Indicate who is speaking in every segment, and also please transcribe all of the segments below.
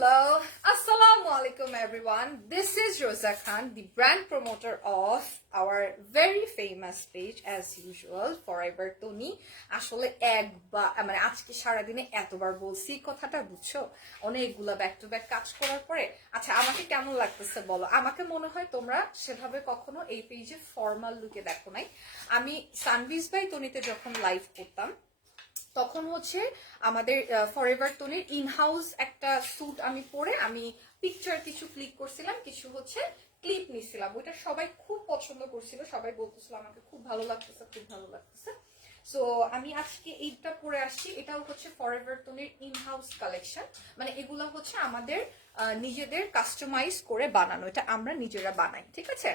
Speaker 1: Hello, Assalamu alaikum everyone. This is Rosa Khan, the brand promoter of our very famous page as usual, Forever Tony. আসলে একবার মানে আজকে সারাদিনে এতবার বলছি কথাটা বুঝছ অনেকগুলা ব্যাক টু ব্যাক কাজ করার পরে আচ্ছা আমাকে কেমন লাগতেছে বলো আমাকে মনে হয় তোমরা সেভাবে কখনো এই পেজে ফর্মাল লুকে দেখো নাই আমি সানভিজ বাই তনিতে যখন লাইভ করতাম তখন হচ্ছে আমাদের ফরএভার টোনের ইনহাউস একটা স্যুট আমি পরে আমি পিকচার কিছু ক্লিক করছিলাম, কিছু হচ্ছে ক্লিপ নিছিলাম। ওইটা সবাই খুব পছন্দ করছিল, সবাই বলতেছিল আমাকে খুব ভালো লাগতেছে, খুব ভালো লাগতেছে। সো আমি আজকে এইটা পরে আসছি, এটাও হচ্ছে ফরএভার টোনের ইনহাউস কালেকশন মানে এগুলো হচ্ছে আমাদের নিজেদের কাস্টমাইজ করে বানানো, এটা আমরা নিজেরা বানাই, ঠিক আছে?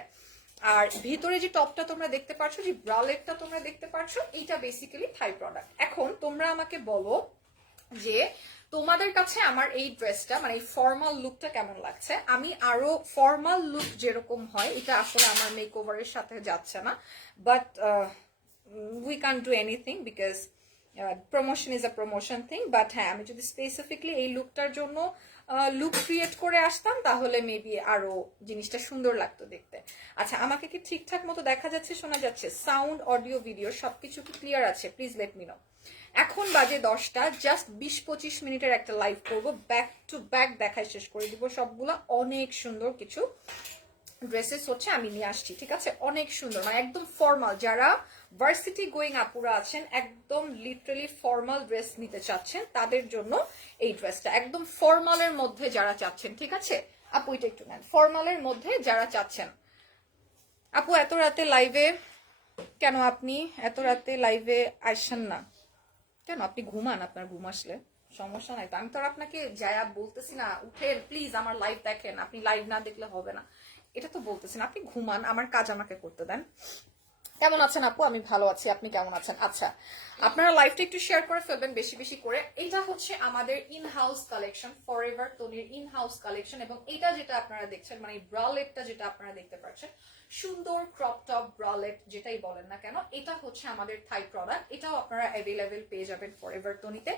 Speaker 1: আর ভিতরে যে টপটা তোমরা দেখতে পাচ্ছ যে ব্রালেটটা তোমরা দেখতে পাচ্ছ এইটা বেসিক্যালি থাই প্রোডাক্ট এখন তোমরা আমাকে বলো যে তোমাদের কাছে আমার এই ড্রেসটা মানে এই ফর্মাল লুকটা কেমন লাগছে? আমি আরও ফর্মাল লুক যেরকম হয়, এটা আসলে আমার মেক ওভারের সাথে যাচ্ছে না but we can do anything because promotion is a promotion thing but হ্যাঁ আমি যদি স্পেসিফিকলি এই লুকটার জন্য লুক ক্রিয়েট করে আসতাম, তাহলে মেবি আরও জিনিসটা সুন্দর লাগতো দেখতে। আচ্ছা আমাকে কি ঠিকঠাক মতো দেখা যাচ্ছে, শোনা যাচ্ছে? সাউন্ড অডিও ভিডিও সবকিছু কি ক্লিয়ার আছে? প্লিজ লেট মি নো এখন বাজে দশটা জাস্ট বিশ পঁচিশ মিনিটের একটা লাইভ করব। ব্যাক টু ব্যাক দেখায় শেষ করে দিব। সবগুলো অনেক সুন্দর কিছু ড্রেসেস হচ্ছে আমি নিয়ে আসছি, ঠিক আছে? অনেক সুন্দর মানে একদম ফর্মাল যারা ভার্সিটি গোয়িং আপুরা আছেন, একদম লিটারালি ফর্মাল ড্রেস নিতে চাচ্ছেন, তাদের জন্য এই ড্রেসটা একদম ফর্মালের মধ্যে যারা চাচ্ছেন, ঠিক আছে? আপু, এটা একটু নেন। ফর্মালের মধ্যে যারা চাচ্ছেন। আপু, এত রাতে লাইভে কেন আপনি? এত রাতে লাইভে আসেন না। কেন? আপনি ঘুমান, আপনার ঘুম আসলে। সমস্যা নাই। তো আমি তো আর আপনাকে যায়া বলতেছি না, উঠেন প্লিজ আমার লাইভ দেখেন। আপনি লাইভ না দেখলে হবে না। এটা তো বলতেছেন, আপনি ঘুমান, আমার কাজ আমাকে করতে দেন। কেমন আছেন আপু? আমি ভালো আছি, আপনি কেমন আছেন? আচ্ছা আপনারা লাইফটা একটু শেয়ার করে ফেলবেন বেশি বেশি করে। এটা হচ্ছে আমাদের in house collection forever তনির ইন হাউস কালেকশন এবং এটা যেটা আপনারা দেখছেন মানে ব্রালেটটা যেটা আপনারা দেখতে পাচ্ছেন সুন্দর ক্রপ টপ ব্রালেট যেটাই বলেন না কেন, এটা হচ্ছে আমাদের থাই প্রোডাক্ট এটাও আপনারা অ্যাভেলেবেল পেয়ে যাবেন ফর এভার তনিতে।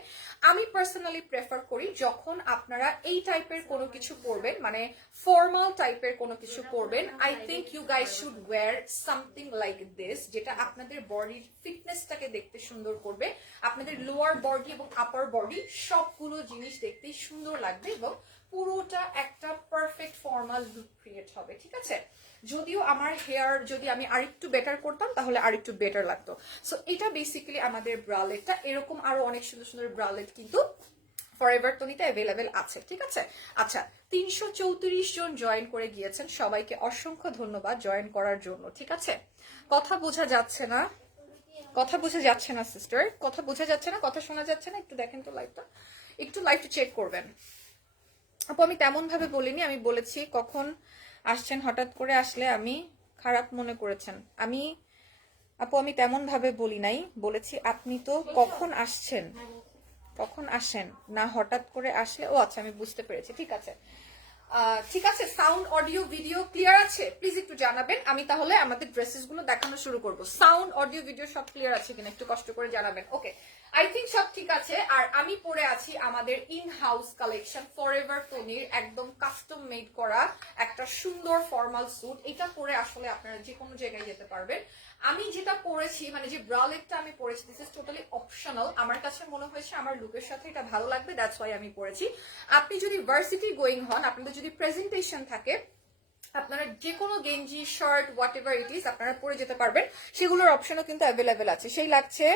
Speaker 1: আমি পার্সোনালি প্রেফার করি যখন আপনারা এই টাইপের কোনো কিছু পরবেন মানে ফর্মাল টাইপের কোনো কিছু পরবেন I think you guys should wear something like this যেটা আপনাদের বডির ফিটনেসটাকে দেখতে সুন্দর করবে। আপনাদের লোয়ার বডি এবং আপার বডি সবগুলো জিনিস দেখতেই সুন্দর লাগবে এবং পুরোটা একটা পারফেক্ট ফর্মাল লুক ক্রিয়েট হবে, ঠিক আছে? যদিও আমার হেয়ার যদি আমি আরেকটু বেটার করতাম, তাহলে আরেকটু বেটার লাগতো। সো এটা বেসিক্যালি আমাদের ব্রালেটটা এরকম আরও অনেক সুন্দর সুন্দর ব্রালেট কিন্তু ফরএভার টনিতে অ্যাভেলেবেল আছে, ঠিক আছে? আচ্ছা তিনশো চৌত্রিশ জন জয়েন করে গিয়েছেন। সবাইকে অসংখ্য ধন্যবাদ জয়েন করার জন্য, ঠিক আছে? কথা বোঝা যাচ্ছে না। কথা বোঝা যাচ্ছে না সিস্টার কথা বোঝা যাচ্ছে না, কথা শোনা যাচ্ছে না। একটু দেখেন তো লাইভটা একটু লাইভটা চেক করবেন। আপু, আমি তেমন ভাবে বলিনি, আমি বলেছি কখন আসছেন, হঠাৎ করে আসলে আমি খারাপ মনে করেছেন। আমি, আপু, আমি তেমন ভাবে বলি নাই, বলেছি আপনি তো কখন আসছেন? কখন আসেন? না হঠাৎ করে আসলে, ও আচ্ছা আমি বুঝতে পেরেছি, ঠিক আছে। ঠিক আছে সাউন্ড অডিও ভিডিও ক্লিয়ার আছে? প্লিজ একটু জানাবেন, আমি তাহলে আমাদের ড্রেসেসগুলো দেখানো শুরু করব। সাউন্ড অডিও ভিডিও সব ক্লিয়ার আছে কিনা, একটু কষ্ট করে জানাবেন। ওকে আই থিঙ্ক সব ঠিক আছে। আর আমি পরে আছি আমাদের in house collection forever তনির একদম কাস্টম মেড করা একটা সুন্দর ফর্মাল স্যুট এটা পরে আসলে আপনারা যে কোনো জায়গায় যেতে পারবেন। আমি যেটা পরেছি মানে যে ব্রালেটটা আমি পরেছি দিস ইজ টোটালি অপশনাল আমার কাছে মনে হয়েছে আমার লুকের সাথে এটা ভালো লাগবে দ্যাটস ওয়াই আমি পরেছি। আপনি যদি ভার্সিটি গোয়িং হন, আপনাদের যদি প্রেজেন্টেশন থাকে, আপনারা যে কোনো গেঞ্জি shirt whatever it is আপনারা পরে যেতে পারবেন। সেগুলোর অপশনও কিন্তু অ্যাভেলেবেল আছে। সেই লাগছে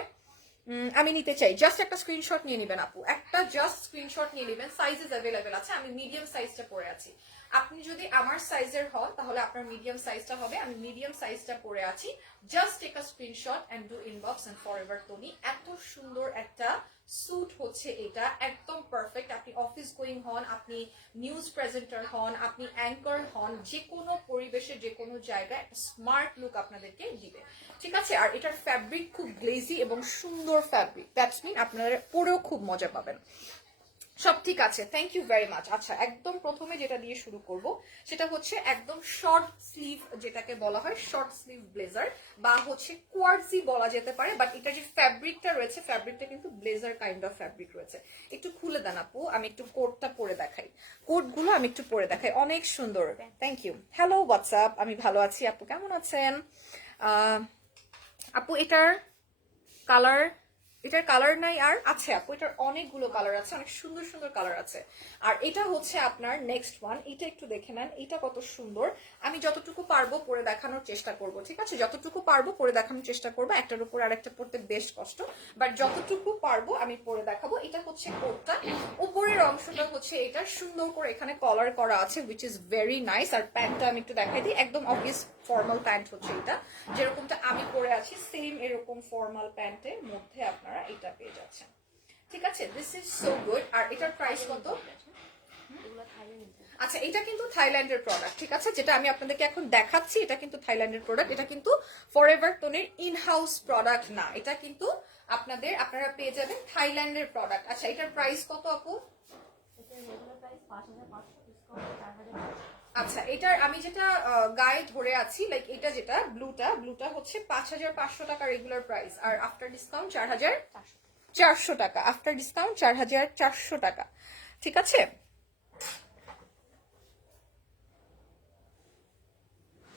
Speaker 1: আমি নিতে চাই। জাস্ট একটা স্ক্রিনশট নিয়ে নেবেন আপু। একটা জাস্ট স্ক্রিনশট নিয়ে নেবেন। সাইজেস অ্যাভেলেবেল আছে। আমি মিডিয়াম সাইজটা পরে আছি। আপনি যদি আমার সাইজের হন, তাহলে আপনার মিডিয়াম সাইজটা হবে। আমি মিডিয়াম সাইজটা পরে আছি। Just a screenshot and do inbox and forever Tony এত সুন্দর একটা স্যুট হচ্ছে এটা, একদম পারফেক্ট আপনি অফিস গোয়িং হন, আপনি নিউজ প্রেজেন্টার হন, আপনি অ্যাঙ্কার হন যে কোনো পরিবেশে যে কোনো জায়গায় স্মার্ট লুক আপনাদেরকে দিবে। ঠিক আছে? আর এটার ফ্যাব্রিক খুব গ্লেজি এবং সুন্দর ফ্যাব্রিক দ্যাটস মিন আপনারা পরেও খুব মজা পাবেন। সব ঠিক আছে থ্যাংক ইউ ভেরি মাচ আচ্ছা একদম প্রথমে যেটা দিয়ে শুরু করব, সেটা হচ্ছে একদম শর্ট স্লিভ যেটাকে বলা হয় শর্ট স্লিভ ব্লেজার বা হচ্ছে কোয়ার্সি বলা যেতে পারে বাট এটা যে ফ্যাব্রিকটা রয়েছে ফ্যাব্রিকটা কিন্তু ব্লেজার কাইন্ড অফ ফ্যাব্রিক রয়েছে। একটু খুলে দেন আপু, আমি একটু কোটটা পরে দেখাই। কোটগুলো আমি একটু পরে দেখাই, অনেক সুন্দর। থ্যাংক ইউ হ্যালো হোয়াটসঅ্যাপ আমি ভালো আছি, আপু কেমন আছেন? আপু, এটার কালার এটার কালার নাই আর আছে আপু, এটার অনেকগুলো কালার আছে, অনেক সুন্দর সুন্দর কালার আছে। আর এটা হচ্ছে আপনার নেক্সট ওয়ান এটা একটু দেখে নেন, এটা কত সুন্দর। আমি যতটুকু পারব পরে দেখানোর চেষ্টা করব, ঠিক আছে? যতটুকু পারব পরে দেখানোর চেষ্টা করব, একটার উপর আরেকটা পড়তে বেশ কষ্ট। বাট যতটুকু পারব আমি পরে দেখাবো। এটা হচ্ছে কোটটা। উপরের অংশটা হচ্ছে এটা। সুন্দর করে এখানে কলার করা আছে উইচ ইজ ভেরি নাইস আর প্যান্টটা আমি একটু দেখাই দিই। একদম অবভিয়াস ফর্মাল প্যান্ট হচ্ছে এটা। যেরকমটা আমি পরে আছি সেম এরকম ফর্মাল প্যান্টের মধ্যে আপনারা এটা পেয়ে যাচ্ছেন। ঠিক আছে? দিস ইজ সো গুড আর এটার প্রাইস কত? আচ্ছা এটা কিন্তু থাইল্যান্ডের প্রোডাক্ট ঠিক আছে? যেটা আমি আপনাদেরকে এখন দেখাচ্ছি, এটা কিন্তু থাইল্যান্ডের প্রোডাক্ট এটা কিন্তু ফরএভার টোনের ইন হাউস প্রোডাক্ট না। এটা কিন্তু আপনাদের, আপনারা পেয়ে যাবেন থাইল্যান্ডের প্রোডাক্ট আচ্ছা এটার প্রাইস কত আপু? আচ্ছা এটার আমি যেটা গায়ে ধরে আছি লাইক এটা যেটা, ব্লুটা ব্লুটা হচ্ছে পাঁচ হাজার পাঁচশো টাকা রেগুলার প্রাইস আর আফটার ডিসকাউন্ট চার হাজার চারশো টাকা আফটার ডিসকাউন্ট চার হাজার চারশো টাকা, ঠিক আছে?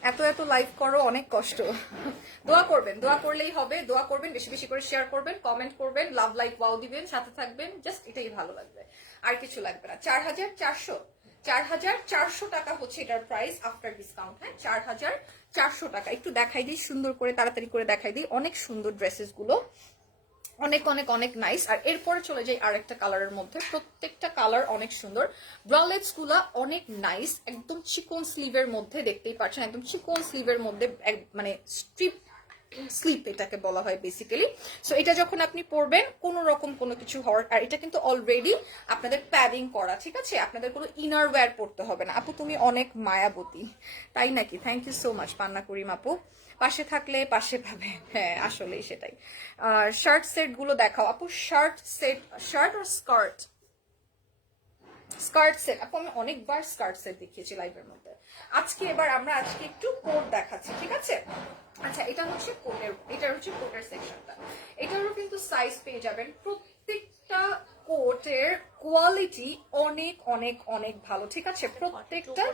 Speaker 1: এত এত লাইভ করো, অনেক কষ্ট। দোয়া করবেন, দোয়া করলেই হবে, দোয়া করবেন, বেশি বেশি করে শেয়ার করবেন কমেন্ট করবেন লাভ লাইক ওয়াও দিবেন, সাথে থাকবেন জাস্ট এটাই ভালো লাগবে, আর কিছু লাগবে না। চার হাজার চারশো চার হাজার চারশো টাকা হচ্ছে এটার প্রাইস আফটার ডিসকাউন্ট হ্যাঁ? চার হাজার চারশো টাকা। একটু দেখাই দিই, সুন্দর করে, তাড়াতাড়ি করে দেখাই দিই। অনেক সুন্দর ড্রেসেসগুলো। অনেক অনেক অনেক নাইস আর এরপরে চলে যাই আরেকটা কালারের মধ্যে। প্রত্যেকটা কালার অনেক সুন্দর। ব্রাউলেটসগুলা অনেক নাইস একদম চিকন স্লিভের মধ্যে দেখতেই পাচ্ছেন। একদম চিকন স্লিভের মধ্যে মানে স্ট্রিপ স্লিপ এটাকে বলা হয় বেসিক্যালি সো এটা যখন আপনি পরবেন কোনো রকম কোনো কিছু হওয়ার আর এটা কিন্তু অলরেডি আপনাদের প্যাডিং করা, ঠিক আছে? আপনাদের কোনো ইনার ওয়্যার পড়তে হবে না। আপু, তুমি অনেক মায়াবতী, তাই নাকি? Thank you so much Panna Karim আপু। পাশে থাকলে পাশে পাবে। হ্যাঁ আসলেই সেটাই। শার্ট সেটগুলো দেখাও। আপু শার্ট সেট শার্ট আর স্কার্ট স্কার্ট সেট আপু, আমি অনেকবার স্কার্ট সেট দেখিয়েছি লাইভের মধ্যে। আজকে এবার আমরা আজকে একটু কোট দেখাচ্ছি, ঠিক আছে? আচ্ছা এটা হচ্ছে কোটের এটা হচ্ছে কোটের সেকশনটা এটারও কিন্তু সাইজ পেয়ে যাবেন। প্রত্যেকটা কোটের কোয়ালিটি অনেক অনেক অনেক ভালো ঠিক আছে? প্রত্যেকটা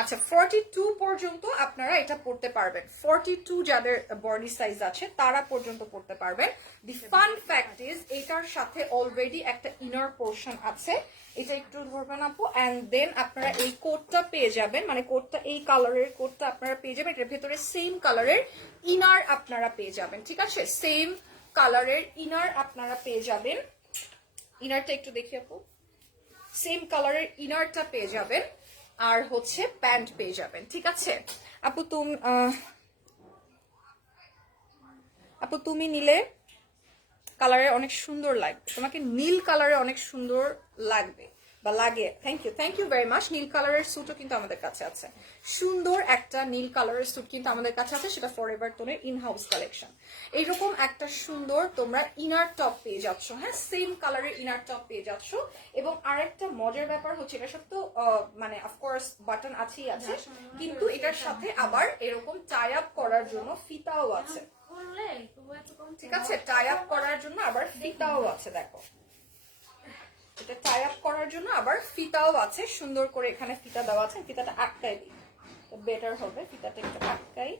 Speaker 1: আচ্ছা ফর্টি টু পর্যন্ত আপনারা এটা পড়তে পারবেন। ফর্টি টু যাদের বডি সাইজ আছে তারা পর্যন্ত পড়তে পারবেন। দি ফান ফ্যাক্ট ইজ এটার সাথে অলরেডি একটা ইনার পোর্শন আছে। এটা একটু ধরবেন আপু অ্যান্ড দেন আপনারা এই কোটটা পেয়ে যাবেন। মানে কোটটা এই কালারের কোটটা আপনারা পেয়ে যাবেন। এটার ভেতরে সেম কালারের ইনার আপনারা পেয়ে যাবেন ঠিক আছে? সেম কালারের ইনার আপনারা পেয়ে যাবেন। ইনারটা একটু দেখি আপু। সেম কালারের ইনারটা পেয়ে যাবেন, আর হচ্ছে প্যান্ট পেয়ে যাবেন, ঠিক আছে? আপু, তুমি আপু, তুমি নিলে কালারে অনেক সুন্দর লাগবে। তোমাকে নীল কালারে অনেক সুন্দর লাগবে। বা লাগে। Thank you thank you very much নীল কালারের স্যুটও কিন্তু আমাদের কাছে আছে। সুন্দর একটা নীল কালারের স্যুট কিন্তু আমাদের কাছে আছে সেটা ফর এভার টোনের ইন হাউস কালেকশন এইরকম একটা সুন্দর তোমরা ইনার টপ পেয়ে যাচ্ছ হ্যাঁ? সেম কালারের ইনার টপ পেয়ে যাচ্ছ। এবং আরেকটা মজার ব্যাপার হচ্ছে এটা সব তো মানে অফকোর্স বাটন আছেই আছে কিন্তু এটার সাথে আবার এরকম টাই আপ করার জন্য ফিতাও আছে। ঠিক আছে? টাই আপ করার জন্য আবার ফিতাও আছে দেখো। এটা টাই আপ করার জন্য আবার ফিতাও আছে সুন্দর করে এখানে ফিতা দেওয়া আছে। ফিতাটা আটকাই দিই। তো বেটার হবে ফিতাটা একটু আটকাই।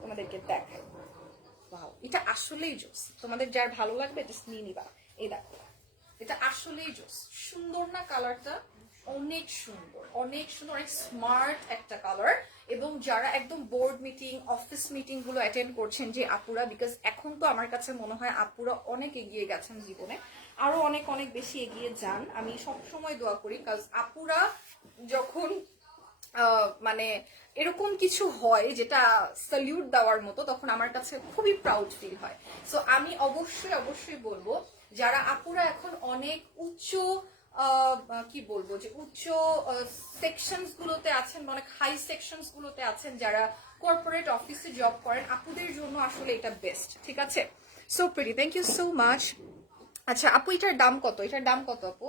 Speaker 1: তোমাদেরকে দেখাই। Wow, এটা আসলেই জোস। তোমাদের যার ভালো লাগবে জাস্ট নিয়ে নিবা। এই দেখো এটা আসলেই জোস। সুন্দর না কালারটা? অনেক সুন্দর অনেক সুন্দর অনেক স্মার্ট একটা কালার এবং যারা একদম বোর্ড মিটিং অফিস মিটিংগুলো অ্যাটেন্ড করছেন যে আপুরা বিকজ এখন তো আমার কাছে মনে হয় আপুরা অনেক এগিয়ে গেছেন জীবনে। আরও অনেক অনেক বেশি এগিয়ে যান। আমি সব সময় দোয়া করি কাজ আপুরা যখন মানে এরকম কিছু হয় যেটা স্যালিউট দেওয়ার মতো, তখন আমার কাছে খুবই প্রাউড ফিল হয়। সো আমি অবশ্যই অবশ্যই বলব, যারা আপুরা এখন অনেক উচ্চ কি বলব যে উচ্চ সেকশনস গুলোতে আছেন অনেক হাই সেকশনস গুলোতে আছেন, যারা কর্পোরেট অফিসে জব করেন, আপুদের জন্য আসলে এটা বেস্ট ঠিক আছে? So pretty thank you so much আচ্ছা আপু, এটার দাম কত? এটার দাম কত, আপু?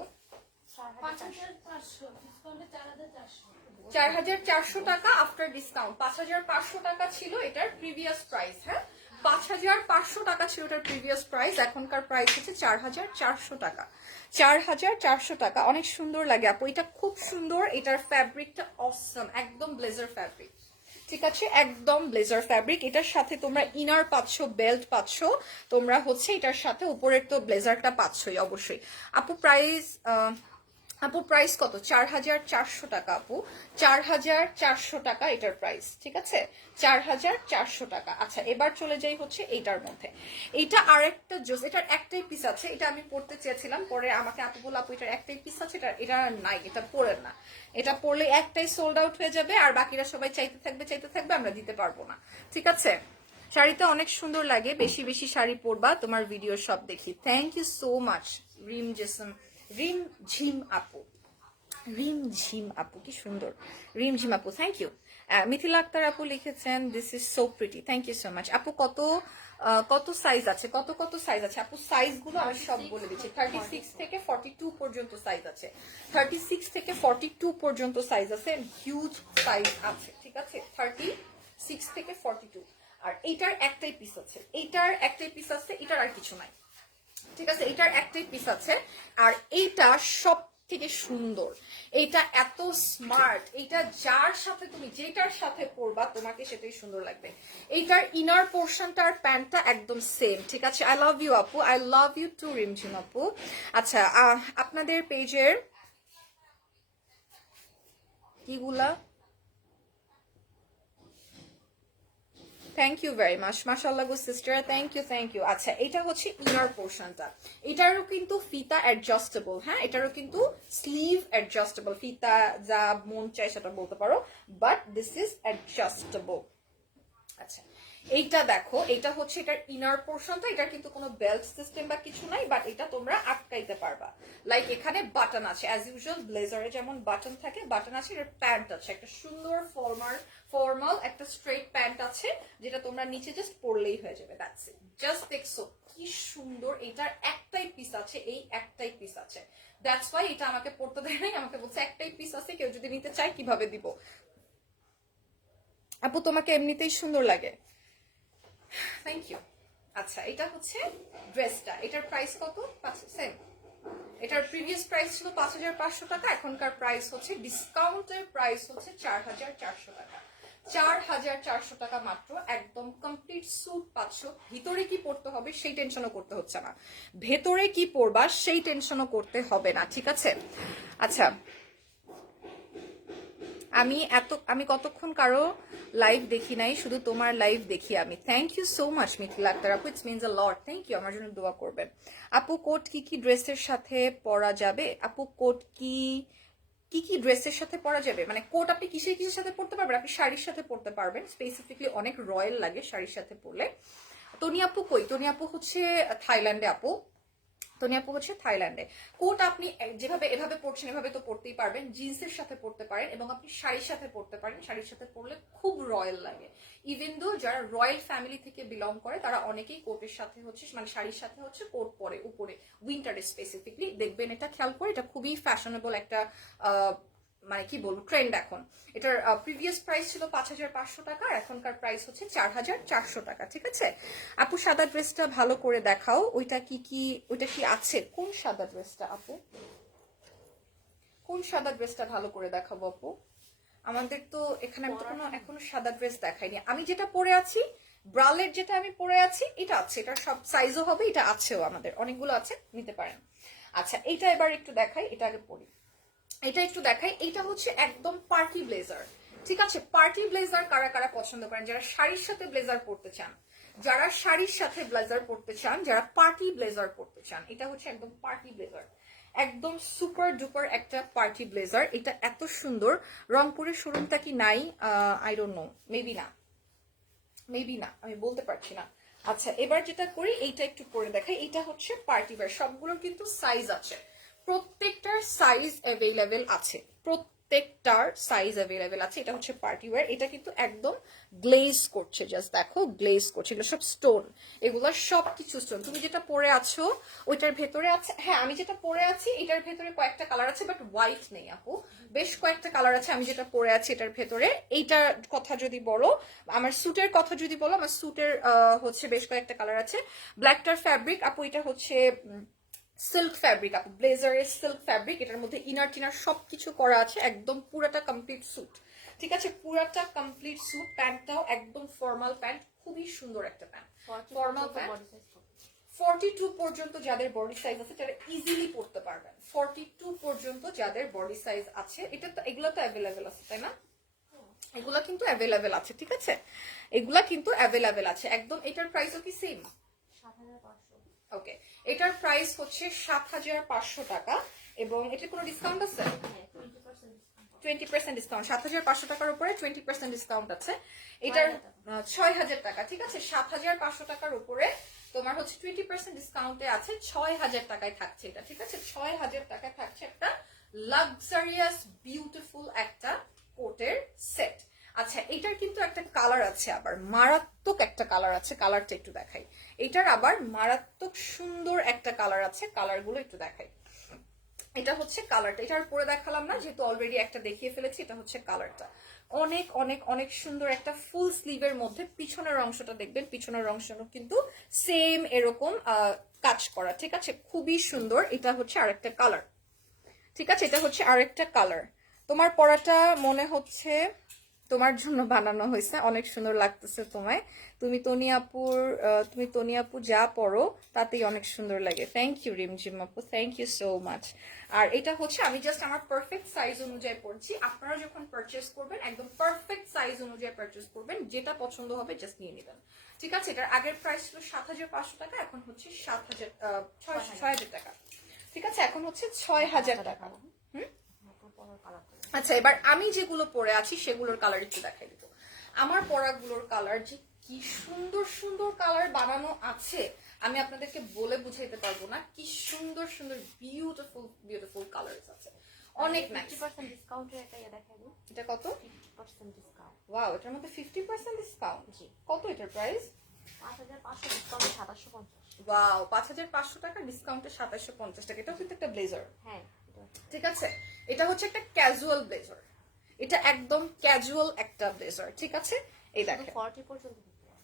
Speaker 2: চার হাজার চারশো
Speaker 1: টাকা আফটার ডিসকাউন্ট পাঁচ হাজার পাঁচশো টাকা ছিল এটার প্রিভিয়াস প্রাইস হ্যাঁ? পাঁচ হাজার পাঁচশো টাকা ছিল এটার প্রিভিয়াস প্রাইস এখনকার প্রাইস হচ্ছে চার হাজার চারশো টাকা। চার হাজার চারশো টাকা। অনেক সুন্দর লাগে, আপু। এটা খুব সুন্দর। এটার ফ্যাব্রিকটা অসম একদম ব্লেজার ফ্যাব্রিক ঠিক আছে? একদম ব্লেজার ফ্যাব্রিক এটার সাথে তোমরা ইনার পাচ্ছ বেল্ট পাচ্ছ। তোমরা হচ্ছে এটার সাথে উপরের তো ব্লেজারটা পাচ্ছই অবশ্যই। আপু প্রাইস আপু প্রাইস কত? চার হাজার চারশো টাকা, আপু। চার হাজার চারশো টাকা এটার প্রাইস ঠিক আছে? চার হাজার চারশো টাকা। আচ্ছা এবার চলে যাই হচ্ছে এইটার মধ্যে। এইটা আরেকটা জোস এটার একটাই পিস আছে, এটা আমি পড়তে চেয়েছিলাম, পরে আমাকে আপু বলল, আপু, এটার একটাই পিস আছে, এটা এটা আর নাই, এটা পড়েন না। এটা পড়লে একটাই সোল্ড আউট হয়ে যাবে, আর বাকিরা সবাই চাইতে থাকবে চাইতে থাকবে, আমরা দিতে পারব না, ঠিক আছে? শাড়িতে অনেক সুন্দর লাগে, বেশি বেশি শাড়ি পরবা, তোমার ভিডিও সব দেখি। Thank you so much Rim জেসম রিম ঝিম আপু। রিম ঝিম আপু, কি সুন্দর। রিম ঝিম আপু থ্যাংক ইউ মিথিলা আক্তার আপু লিখেছেন this is so pretty thank you so much আপু কত কত সাইজ আছে? কত কত সাইজ আছে? আপু সাইজগুলো আমি সব বলে দিচ্ছি। থার্টি সিক্স থেকে ফর্টি টু পর্যন্ত সাইজ আছে। থার্টি সিক্স থেকে ফর্টি টু পর্যন্ত সাইজ আছে হিউজ সাইজ আছে, ঠিক আছে? থার্টি সিক্স থেকে ফর্টি টু আর এইটার একটাই পিস আছে। এইটার একটাই পিস আছে, এটার আর কিছু নাই। ঠিক আছে, এটার একটাই পিস আছে, আর এইটা সব থেকে সুন্দর। এইটা এত স্মার্ট এইটা যার সাথে তুমি যেটার সাথে পরবা, তোমাকে সেটাই সুন্দর লাগবে। এইটার ইনার পোর্শনটা আর প্যান্টটা একদম সেম ঠিক আছে? আই লাভ ইউ আপু। I love you too Rimjhim আপু। আচ্ছা আপনাদের পেজের কিগুলা? থ্যাংক ইউ ভেরি মাচ মাশাল্লাহ go sister thank you thank you আচ্ছা এটা হচ্ছে ইনার পোর্শনটা এটারও কিন্তু ফিতা অ্যাডজাস্টেবল হ্যাঁ? এটারও কিন্তু স্লিভ অ্যাডজাস্টেবল ফিতা যা মন চায় সেটা বলতে পারো বাট দিস ইজ অ্যাডজাস্টেবল আচ্ছা এইটা দেখো এটা হচ্ছে এটার ইনার পোর্শনটা এটা কিন্তু কোনো বেল্ট সিস্টেম বা কিছু নাই বাট এটা তোমরা আটকাইতে পারবা। লাইক এখানে বাটন আছে। অ্যাজ ইউজুয়াল ব্লেজারে যেমন বাটন থাকে বাটন আছে, এটার প্যান্ট আছে। একটা সুন্দর ফর্মাল ফর্মাল একটা স্ট্রেট প্যান্ট আছে, যেটা তোমরা নিচে জাস্ট পরলেই হয়ে যাবে। দ্যাটস ইট জাস্ট দেখছ, কি সুন্দর। এটার একটাই পিস আছে, এই একটাই পিস আছে। দ্যাটস ওয়াই এটা আমাকে পড়তে দেয় নাই, আমাকে বলছে একটাই পিস আছে, কেউ যদি নিতে চায় কীভাবে দিব? আপু, তোমাকে এমনিতেই সুন্দর লাগে। থ্যাংক ইউ আচ্ছা এটা হচ্ছে ড্রেসটা। এটার প্রাইস কত? সেম এটার প্রিভিয়াস প্রাইস ছিল পাঁচ হাজার পাঁচশো টাকা, এখনকার প্রাইস হচ্ছে ডিসকাউন্টের প্রাইস হচ্ছে চার হাজার চারশো টাকা। চার হাজার চারশো টাকা মাত্র, একদম কমপ্লিট স্যুট পাচ্ছ। ভিতরে কি পড়তে হবে সেই টেনশনও করতে হচ্ছে না। ভেতরে কি পরবা সেই টেনশনও করতে হবে না, ঠিক আছে? আচ্ছা আমি এত, আমি কতক্ষণ কারও লাইভ দেখি নাই, শুধু তোমার লাইভ দেখি আমি। Thank you so much Mithila Akter আপু it's means a lot thank you আমার জন্য দোয়া করবেন। আপু, কোট কি কি ড্রেসের সাথে পরা যাবে? আপু, কোট কি কি কি ড্রেসের সাথে পরা যাবে? মানে কোট আপনি কিসের কিসের সাথে পরতে পারবেন? আপনি শাড়ির সাথে পরতে পারবেন। স্পেসিফিকলি অনেক রয়্যাল লাগে শাড়ির সাথে পরলে। তনি আপু কই? তনি আপু হচ্ছে থাইল্যান্ডে আপু। তনি আপু হচ্ছে থাইল্যান্ডে। কোট আপনি যেভাবে এভাবে পড়ছেন, এভাবে তো পড়তেই পারবেন। জিন্সের সাথে পড়তে পারেন এবং আপনি শাড়ির সাথে পড়তে পারেন। শাড়ির সাথে পড়লে খুব রয়্যাল লাগে। ইভেন দো যারা রয়্যাল ফ্যামিলি থেকে বিলং করে, তারা অনেকেই কোটের সাথে হচ্ছে মানে শাড়ির সাথে হচ্ছে কোট পরে উপরে। উইন্টারে স্পেসিফিকলি দেখবেন এটা, খেয়াল করে, এটা খুবই ফ্যাশনেবল একটা মানে কি বলব ট্রেন্ড এখন। এটার প্রিভিয়াস প্রাইস ছিল পাঁচ হাজার পাঁচশো টাকা আর এখনকার প্রাইস হচ্ছে চার হাজার চারশো টাকা ঠিক আছে? আপু সাদা ড্রেসটা ভালো করে দেখাও ওইটা কি কি ওইটা কি আছে? কোন সাদা ড্রেসটা আপু? কোন সাদা ড্রেসটা ভালো করে দেখাবো আপু? আমাদের তো এখানে আমি তো কোনো এখনও সাদা ড্রেস দেখাইনি। আমি যেটা পরে আছি ব্রালের যেটা আমি পরে আছি এটা আছে। এটা সব সাইজও হবে এটা আছেও আমাদের। অনেকগুলো আছে নিতে পারেন। আচ্ছা এইটা এবার একটু দেখাই এটা আগে পরি। এটা একটু দেখাই, এটা হচ্ছে একদম পার্টি ব্লেজার। ঠিক আছে? পার্টি ব্লেজার কারা কারা পছন্দ করেন? যারা শাড়ির সাথে ব্লেজার পরতে চান, যারা শাড়ির সাথে ব্লেজার পরতে চান, যারা পার্টি ব্লেজার পরতে চান, এটা হচ্ছে একদম পার্টি ব্লেজার। একদম সুপার ডুপার একটা পার্টি ব্লেজার। এটা এত সুন্দর। রংপুরের শোরুমটা কি নাই? আই ডোন্ট নো মেবি না। মেবি না। আমি বলতে পারছি না। আচ্ছা এবার যেটা করি, এইটা একটু পরে দেখাই। এটা হচ্ছে পার্টি ওয়্যার। সবগুলোর কিন্তু সাইজ আছে। প্রত্যেকটার সাইজ অ্যাভেলেবেল আছে। প্রত্যেকটার সাইজ অ্যাভেলেবেল আছে। এটা হচ্ছে পার্টি ওয়্যার এটা কিন্তু একদম গ্লেজ করছে। জাস্ট দেখো গ্লেজ করছে। এগুলো সব স্টোন এগুলো সব কিছু স্টোন তুমি যেটা পরে আছো, ওইটার ভেতরে আছে হ্যাঁ আমি যেটা পরে আছি, এটার ভেতরে কয়েকটা কালার আছে বাট হোয়াইট নেই আপু। বেশ কয়েকটা কালার আছে, আমি যেটা পরে আছি, এটার ভেতরে। এইটার কথা যদি বলো, আমার স্যুটের কথা যদি বলো, আমার স্যুটের হচ্ছে বেশ কয়েকটা কালার আছে। ব্ল্যাকটার ফ্যাব্রিক আপু, এটা হচ্ছে সিল্ক ফ্যাব্রিক আপু ব্লেজারের সিল্ক ফ্যাব্রিক এটার মধ্যে ইনার টিনার সবকিছু করা আছে একদম পুরাটা কমপ্লিট স্যুট ঠিক আছে? পুরাটা কমপ্লিট স্যুট প্যান্টটাও একদম ফর্মাল প্যান্ট খুবই সুন্দর একটা pant formal pant forty two পর্যন্ত যাদের বডি সাইজ আছে তারা ইজিলি পড়তে পারবেন। ফর্টি টু পর্যন্ত যাদের বডি সাইজ আছে এটা তো এগুলো তো অ্যাভেলেবেল আছে তাই না? এগুলা কিন্তু অ্যাভেলেবেল আছে ঠিক আছে? এগুলা কিন্তু অ্যাভেলেবেল আছে। একদম এটার প্রাইসও কি সেম ওকে এটার প্রাইস হচ্ছে সাত হাজার পাঁচশো টাকা এবং এটার কোনো ডিসকাউন্ট আছে? টোয়েন্টি পার্সেন্ট ডিসকাউন্ট সাত হাজার পাঁচশো টাকার উপরে টোয়েন্টি পার্সেন্ট ডিসকাউন্ট আছে। এটার ছয় হাজার টাকা ঠিক আছে? সাত হাজার পাঁচশো টাকার উপরে তোমার হচ্ছে টোয়েন্টি পার্সেন্ট ডিসকাউন্টে আছে ছয় হাজার টাকায় থাকছে এটা ঠিক আছে? ছয় হাজার টাকায় থাকছে একটা লাক্সারিয়াস বিউটিফুল একটা কোটের সেট আচ্ছা এটার কিন্তু একটা কালার আছে আবার। মারাত্মক একটা কালার আছে কালারটা একটু দেখাই। এটার আবার মারাত্মক সুন্দর একটা কালার আছে কালারগুলো একটু দেখাই। এটা হচ্ছে কালারটা এটা আর পরে দেখালাম না, যেহেতু অলরেডি একটা দেখিয়ে ফেলেছি, এটা হচ্ছে কালারটা অনেক অনেক অনেক সুন্দর একটা ফুল স্লিভের মধ্যে পিছনের অংশটা দেখবেন, পিছনের অংশটা কিন্তু সেম এরকম কাজ করা। ঠিক আছে? খুবই সুন্দর। এটা হচ্ছে আরেকটা কালার ঠিক আছে? এটা হচ্ছে আরেকটা কালার তোমার পরাটা মনে হচ্ছে তোমার জন্য বানানো হয়েছে। অনেক সুন্দর লাগতেছে তোমায়। তুমি তনি আপুর আহ, তুমি তনি আপু যা পড়ো তাতেই অনেক সুন্দর লাগে। থ্যাংক ইউ রিমঝিম আপু। থ্যাংক ইউ সো মাচ আর এটা হচ্ছে আমি জাস্ট আমার পারফেক্ট সাইজ অনুযায়ী পড়ছি। আপনারা যখন পারচেস করবেন একদম পারফেক্ট সাইজ অনুযায়ী পারচেস করবেন। যেটা পছন্দ হবে জাস্ট নিয়ে নেবেন। ঠিক আছে? এটার আগের প্রাইস ছিল সাত হাজার পাঁচশো টাকা এখন হচ্ছে সাত হাজার ছয় হাজার। টাকা। ঠিক আছে? এখন হচ্ছে ছয় হাজার টাকা। হুম? আচ্ছা এবার আমি যেগুলো পরে আছি সেগুলোর কালার একটু দেখাই দিব। আমার পরাগুলোর কালার যে কি সুন্দর সুন্দর কালার বানানো আছে আমি আপনাদেরকে বলে বুঝাইতে পারব না। কি সুন্দর সুন্দর বিউটিফুল বিউটিফুল কালার আছে। অনেক নাইস
Speaker 2: ডিসকাউন্টের একটা ইয়ে
Speaker 1: এটা কত?
Speaker 2: ফিফটি পার্সেন্ট ডিসকাউন্ট
Speaker 1: ওয়াও এটার মধ্যে ফিফটি পার্সেন্ট ডিসকাউন্ট কত এটার প্রাইস
Speaker 2: পাঁচ হাজার পাঁচশো ডিসকাউন্টে সাতাশশো পঞ্চাশ।
Speaker 1: ওয়াও পাঁচ হাজার পাঁচশো টাকা ডিসকাউন্টে সাতাশশো পঞ্চাশ টাকা। এটাও কিন্তু একটা ব্লেজার
Speaker 2: হ্যাঁ।
Speaker 1: ঠিক আছে? এটা হচ্ছে একটা ক্যাজুয়াল ব্লেজার এটা একদম ক্যাজুয়াল একটা ব্লেজার ঠিক আছে? এই দেখেন।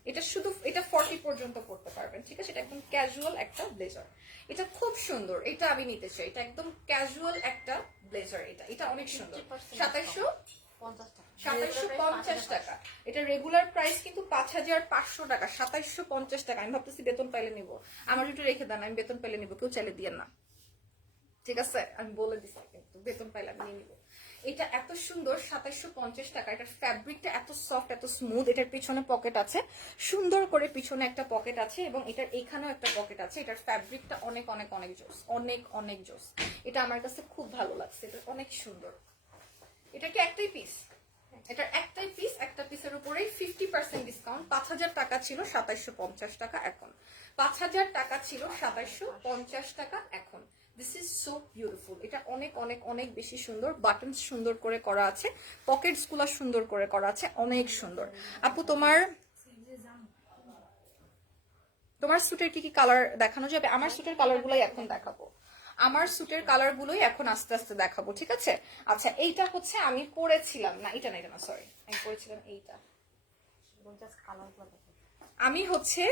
Speaker 1: এটা শুধু এটা ফর্টি পর্যন্ত পড়তে পারবেন ঠিক আছে? এটা একদম ক্যাজুয়াল একটা ব্লেজার এটা খুব সুন্দর এটা আমি নিতে চাই। এটা একদম ক্যাজুয়াল একটা ব্লেজার এটা। এটা অনেক সুন্দর।
Speaker 2: 50%
Speaker 1: সাতাইশো
Speaker 2: পঞ্চাশ টাকা।
Speaker 1: সাতাইশো পঞ্চাশ টাকা। এটা রেগুলার প্রাইস কিন্তু পাঁচ হাজার পাঁচশো টাকা। সাতাইশো পঞ্চাশ টাকা। আমি ভাবতেছি বেতন পাইলে নিব। আমার একটু রেখে দেন আমি বেতন পাইলে নিব। কেউ চাইলে দিয়ে না। ঠিক আছে, আমি বলে দিচ্ছি, কিন্তু বেতন পাইলে আমি নিয়ে নিবো। এটা এত সুন্দর সাতাইশো পঞ্চাশ টাকা, এটার ফ্যাব্রিকটা এত সফট এত স্মুথ এটার পিছনে পকেট আছে। সুন্দর করে পিছনে একটা পকেট আছে এবং এটার এখানেও একটা পকেট আছে। এটার ফ্যাব্রিকটা অনেক অনেক অনেক জোস, অনেক অনেক জোস। এটা আমার কাছে খুব ভালো লাগছে, এটা অনেক সুন্দর। এটা কি একটাই পিস এটার একটাই পিস একটা পিসের উপরেই ফিফটি পার্সেন্ট ডিসকাউন্ট পাঁচ হাজার টাকা ছিল সাতাইশো পঞ্চাশ টাকা এখন। পাঁচ হাজার টাকা ছিল সাতাইশো পঞ্চাশ টাকা এখন। দিস ইজ সো বিউটিফুল এটা অনেক অনেক অনেক বেশি সুন্দর। বাটন সুন্দর করে করা আছে। পকেটসগুলা সুন্দর করে করা আছে। অনেক সুন্দর। আপু তোমার তোমার স্যুটের কি কি কালার দেখানো যাবে? আমার স্যুটের কালার গুলোই এখন দেখাবো। আমার স্যুটের কালার গুলোই এখন আস্তে আস্তে দেখাবো ঠিক আছে? আচ্ছা এইটা হচ্ছে আমি পরেছিলাম। না এটা না এটা না সরি আমি পরেছিলাম এইটা। আমি হচ্ছে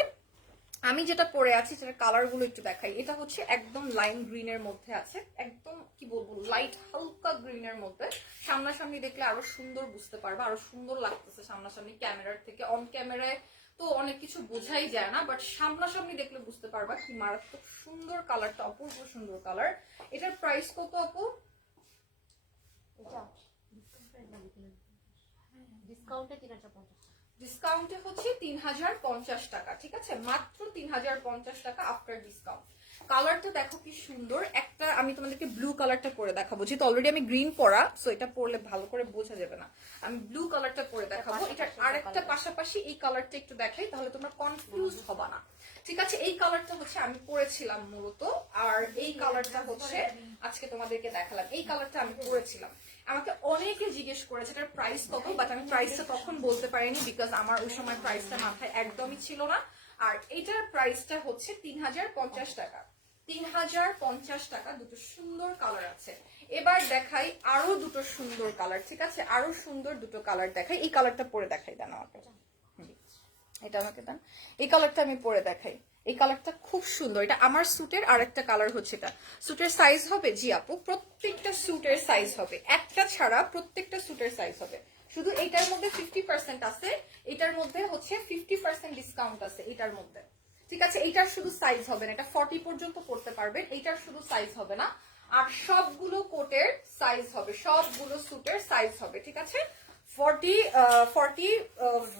Speaker 1: আমি যেটা পরে আছি, সেটার কালারগুলো একটু দেখাই। এটা হচ্ছে একদম লাইম গ্রিনের মধ্যে আছে। একদম, কি বলব লাইট হালকা গ্রিনের মধ্যে। সামনাসামনি দেখলে আরও সুন্দর বুঝতে পারবে, আরও সুন্দর লাগতেছে সামনাসামনি ক্যামেরার থেকে। অন ক্যামেরায় তো অনেক কিছু বোঝাই যায় না বাট সামনাসামনি দেখলে বুঝতে পারবা কি মারাত্মক সুন্দর কালারটা অপূর্ব সুন্দর কালার এটার প্রাইস কত আপু?
Speaker 2: এটা ডিসকাউন্টে তিন পঞ্চাশ।
Speaker 1: ডিসকাউন্টে হচ্ছে তিন হাজার পঞ্চাশ টাকা ঠিক আছে? মাত্র তিন হাজার পঞ্চাশ টাকা আফটার ডিসকাউন্ট কালারটা দেখো কি সুন্দর। একটা আমি তোমাদেরকে ব্লু কালারটা পরে দেখাবো। যেহেতু অলরেডি আমি গ্রিন পরা সো এটা পরলে ভালো করে বোঝা যাবে না। আমি ব্লু কালারটা পরে দেখাবো। এটার আরেকটা পাশাপাশি এই কালারটা একটু দেখাই তাহলে তোমরা কনফিউজ হবা না। ঠিক আছে? এই কালারটা হচ্ছে আমি পরেছিলাম মূলত আর এই কালারটা হচ্ছে আজকে তোমাদেরকে দেখালাম। এই কালারটা আমি পরেছিলাম। আমাকে অনেকে জিজ্ঞেস করেছে এটার প্রাইস কত বাট আমি প্রাইসটা তখন বলতে পারিনি বিকজ আমার ওই সময় প্রাইসটা মাথায় একদমই ছিল না। আর এটার প্রাইসটা হচ্ছে তিন হাজার পঞ্চাশ টাকা। তিন হাজার পঞ্চাশ টাকা দুটো সুন্দর কালার আছে। এবার দেখাই আরও দুটো সুন্দর কালার ঠিক আছে? আরও সুন্দর দুটো কালার দেখাই। এই কালারটা পরে দেখাই দেন আমাকে। এটা আমাকে দেন এই কালারটা আমি পরে দেখাই। এই কালারটা খুব সুন্দর। এটা আমার স্যুটের আরেকটা কালার হচ্ছে এটা। স্যুটের সাইজ হবে, জি আপু, প্রত্যেকটা স্যুটের সাইজ হবে। একটা ছাড়া প্রত্যেকটা স্যুটের সাইজ হবে। শুধু এইটার মধ্যে ফিফটি পার্সেন্ট আছে, এটার মধ্যে হচ্ছে ফিফটি পার্সেন্ট ডিসকাউন্ট আছে এটার মধ্যে। ঠিক আছে এইটার শুধু সাইজ হবে না, এটা ফর্টি পর্যন্ত পড়তে পারবেন এইটার শুধু সাইজ হবে না। আর সবগুলো কোটের সাইজ হবে, সবগুলো স্যুটের সাইজ হবে, ঠিক আছে? ফর্টি ফর্টি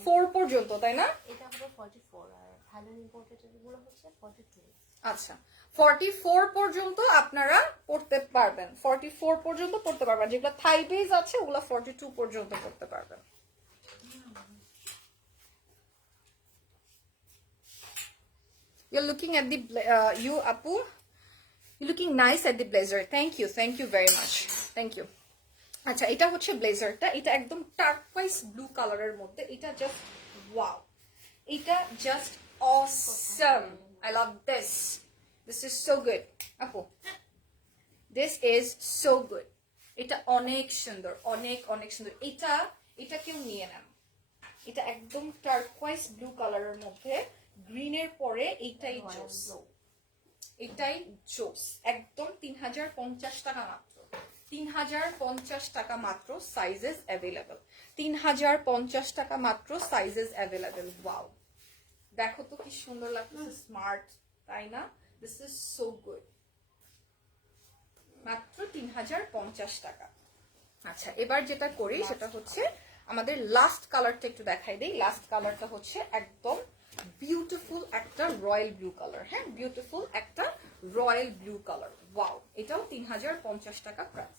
Speaker 1: ফোর পর্যন্ত, তাই না?
Speaker 2: এটা হবে ফর্টি ফোর আর থাইল্যান্ড হচ্ছে
Speaker 1: আচ্ছা পর্যন্ত আপনারা পড়তে পারবেন ফর্টি ফোর পর্যন্ত পড়তে পারবেন যেগুলো থাই বেজ আছে ওগুলো ফর্টি টু পর্যন্ত পড়তে পারবেন You're looking at uh, you Apu. You're looking nice at the blazer. Thank you, thank you very much. Thank. আচ্ছা এটা হচ্ছে ব্লেজারটা এটা একদম টার্কওয়াইজ ব্লু কালারের মধ্যে এটা জাস্ট ওয়াও এটা just awesome I love this this is so good আপু দিস ইজ সো গুড এটা অনেক সুন্দর অনেক অনেক সুন্দর। এটা এটা কেউ নিয়ে নেন এটা একদম টার্কওয়াইজ ব্লু কালারের মধ্যে গ্রিনের পরে এইটাই জোস এটাই জোস একদম তিন হাজার পঞ্চাশ টাকা মাত্র। তিন হাজার পঞ্চাশ টাকা মাত্র সাইজেস অ্যাভেলেবল তিন হাজার পঞ্চাশ টাকা মাত্র সাইজেস অ্যাভেলেবল ওয়াও দেখো তো কি সুন্দর লাগতেছে স্মার্ট তাই না? দিস ইজ সো গুড মাত্র তিন হাজার পঞ্চাশ টাকা। আচ্ছা এবার যেটা করি সেটা হচ্ছে আমাদের লাস্ট কালারটা একটু দেখাই দিই। লাস্ট কালারটা হচ্ছে একদম বিউটিফুল একটা রয়্যাল ব্লু কালার হ্যাঁ বিউটিফুল একটা রয়্যাল ব্লু কালার ওয়াও এটাও তিন হাজার পঞ্চাশ টাকা প্রাইস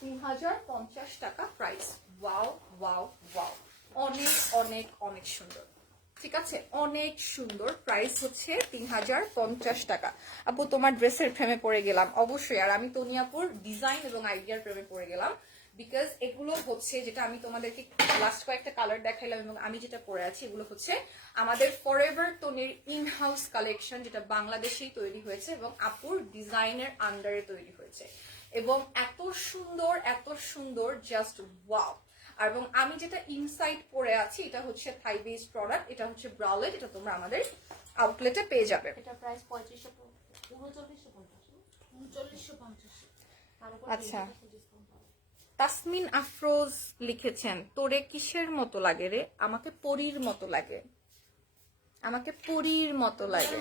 Speaker 1: তিন হাজার পঞ্চাশ টাকা প্রাইস ওয়াও ওয়াও ওয়াও অনেক অনেক অনেক সুন্দর। ঠিক আছে, অনেক সুন্দর। প্রাইস হচ্ছে তিন হাজার পঞ্চাশ টাকা। আপু, তোমার ড্রেসের প্রেমে পড়ে গেলাম। অবশ্যই, আর আমি তনিয়াপুর ডিজাইন এবং আইডিয়ার প্রেমে পড়ে গেলাম। বিকজ এগুলো হচ্ছে যেটা আমি তোমাদেরকে লাস্ট কয়েকটা কালার দেখাইলাম এবং আমি যেটা পরে আছি, এগুলো হচ্ছে আমাদের ফরএভার টোনের ইন হাউস কালেকশন যেটা বাংলাদেশেই তৈরি হয়েছে এবং আপুর ডিজাইনের আন্ডারে তৈরি হয়েছে। এবং এত সুন্দর এত সুন্দর জাস্ট ওয়াও এবং আমি যেটা ইনসাইড পরে আছি এটা হচ্ছে থাই বেস প্রোডাক্ট এটা হচ্ছে ব্রাউলেট এটা তোমরা আমাদের আউটলেটে পেয়ে যাবে।
Speaker 2: এটা প্রাইস পঁয়ত্রিশশো উনচল্লিশশো পঞ্চাশ।
Speaker 3: উনচল্লিশশো পঞ্চাশ।
Speaker 1: আচ্ছা। তাসমিন আফরোজ লিখেছেন তোরে কিসের মতো লাগে রে? আমাকে পরীর মতো লাগে। আমাকে পরীর মতো লাগে।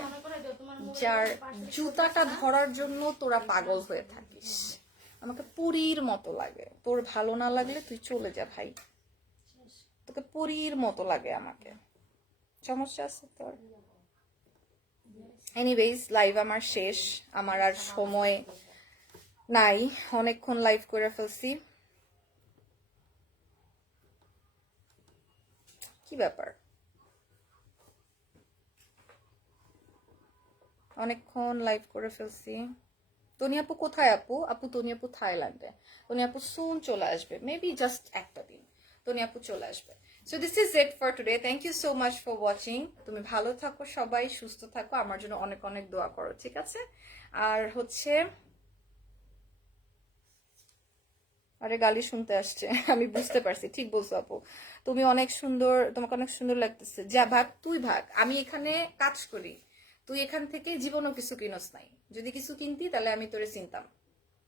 Speaker 1: যার জুতাটা ধরার জন্য তোরা পাগল হয়ে থাকিস। আমাকে পুরীর মতো লাগে। তোর ভালো না লাগলে তুই চলে যা ভাই। তোকে পুরীর মতো লাগে আমাকে। সমস্যা আছে তোর? এনিওয়েজ লাইভ আমার শেষ। আমার আর সময় নাই। অনেকক্ষণ লাইভ করে ফেলছি। কি ব্যাপার? অনেকক্ষণ লাইভ করে ফেলছি। তনি আপু কোথায় আপু? আপু তনি আপু থাইল্যান্ডে। তনি আপু সুন চলে আসবে। মেবি জাস্ট একটা দিন। তনি আপু চলে আসবে। So this is it for today thank you so much for watching তুমি ভালো থাকো সবাই, সুস্থ থাকো। আমার জন্য অনেক অনেক দোয়া করো, ঠিক আছে? আর হচ্ছে, আরে গালি শুনতে আসছে। আমি বুঝতে পারছি। ঠিক বলছো আপু। তুমি অনেক সুন্দর, তোমাকে অনেক সুন্দর লাগতেছে। যা ভাগ, তুই ভাগ। আমি এখানে কাজ করি। তুই এখান থেকে জীবনও কিছু কিনস নাই। যদি কিছু কিনতি, তাহলে আমি তোরে চিনতাম।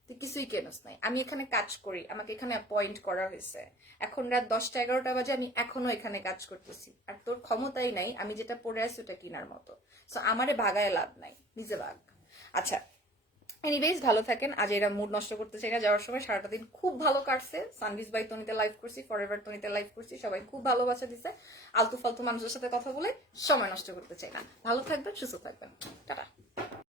Speaker 1: কিছুই কেনস নাই। আমি এখানে কাজ করি, আমাকে এখানে অ্যাপয়েন্ট করা হয়েছে। এখন রাত দশটা এগারোটা বাজে, আমি এখনও এখানে কাজ করতেছি। আর তোর ক্ষমতাই নাই, আমি যেটা পড়ে আছি ওটা কেনার মতো। সো আমারে ভাগায় লাভ নাই, নিজে ভাগ আচ্ছা এনিওয়েজ ভালো থাকেন। আজ এরা মুড নষ্ট করতে চাই না। যাওয়ার সময় সারাটা দিন খুব ভালো কাটছে। সানভিস বাই তনিতে লাইভ করছি ফরএভার তনিতে লাইভ করছি। সবাই খুব ভালোবাসা দিছে। আলতু ফালতু মানুষের সাথে কথা বলে সময় নষ্ট করতে চাই না। ভালো থাকবেন, সুস্থ থাকবেন। টাটা।